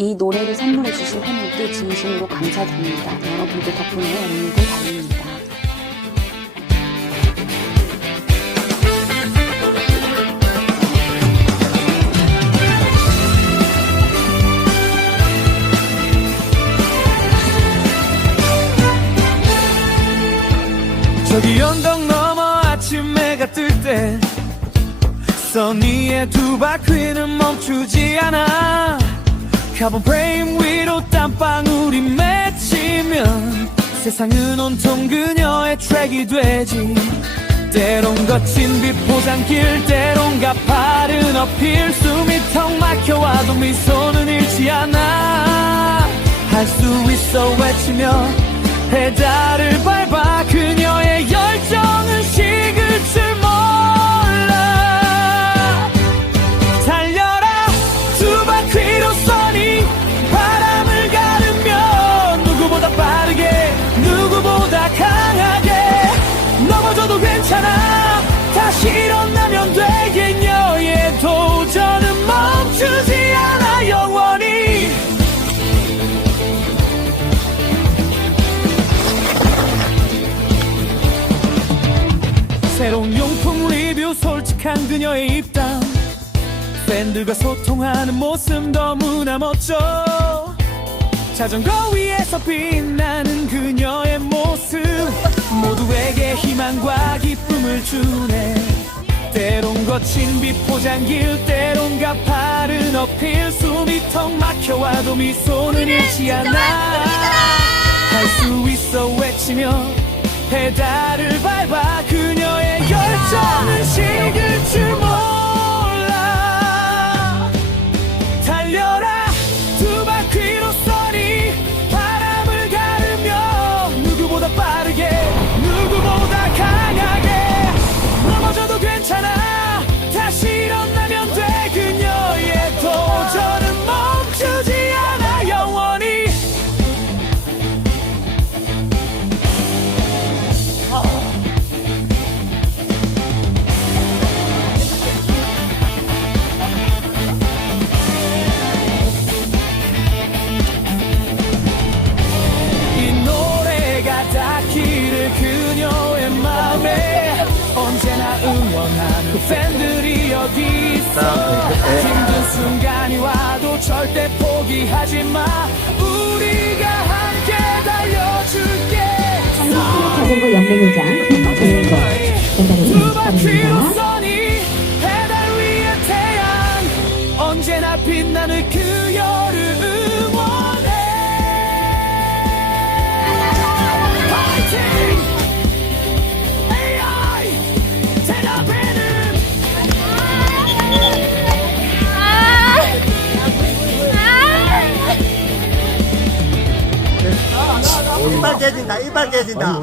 이 노래를 선물해 주신 팬분께 진심으로 감사드립니다. 여러분들 덕분에 오늘도 달립니다. 저기 언덕 넘어 아침 해가 뜰때 써니의 두 바퀴는 멈추지 않아 카본 프레임 위로 땀방울이 맺히면 세상은 온통 그녀의 트랙이 되지. 때론 거친 비포장길 때론 가파른 어필 숨이 턱 막혀와도 미소는 잃지 않아. 할 수 있어 외치며 페달을 밟아 새로운 용품 리뷰 솔직한 그녀의 입담. 팬들과 소통하는 모습 너무나 멋져. 자전거 위에서 빛나는 그녀의 모습. 모두에게 희망과 기쁨을 주네. 때론 거친 비포장길 때론 가파른 어필. 숨이 턱 막혀와도 미소는 잃지 않아. 할 수 있어 외치며 페달을 밟 언제나 응원하는 팬들이 여기 있어. 힘든 순간이 와도 절대 포기하지 마. 우리가 함께 달려줄게. 자전거 연맹회장 김정인거 전달해 두 바퀴로 축하드립니다. 써니 페달 위의 태양. 언제나 빛나는 그녀를 이빨 깨진다 이빨 깨진다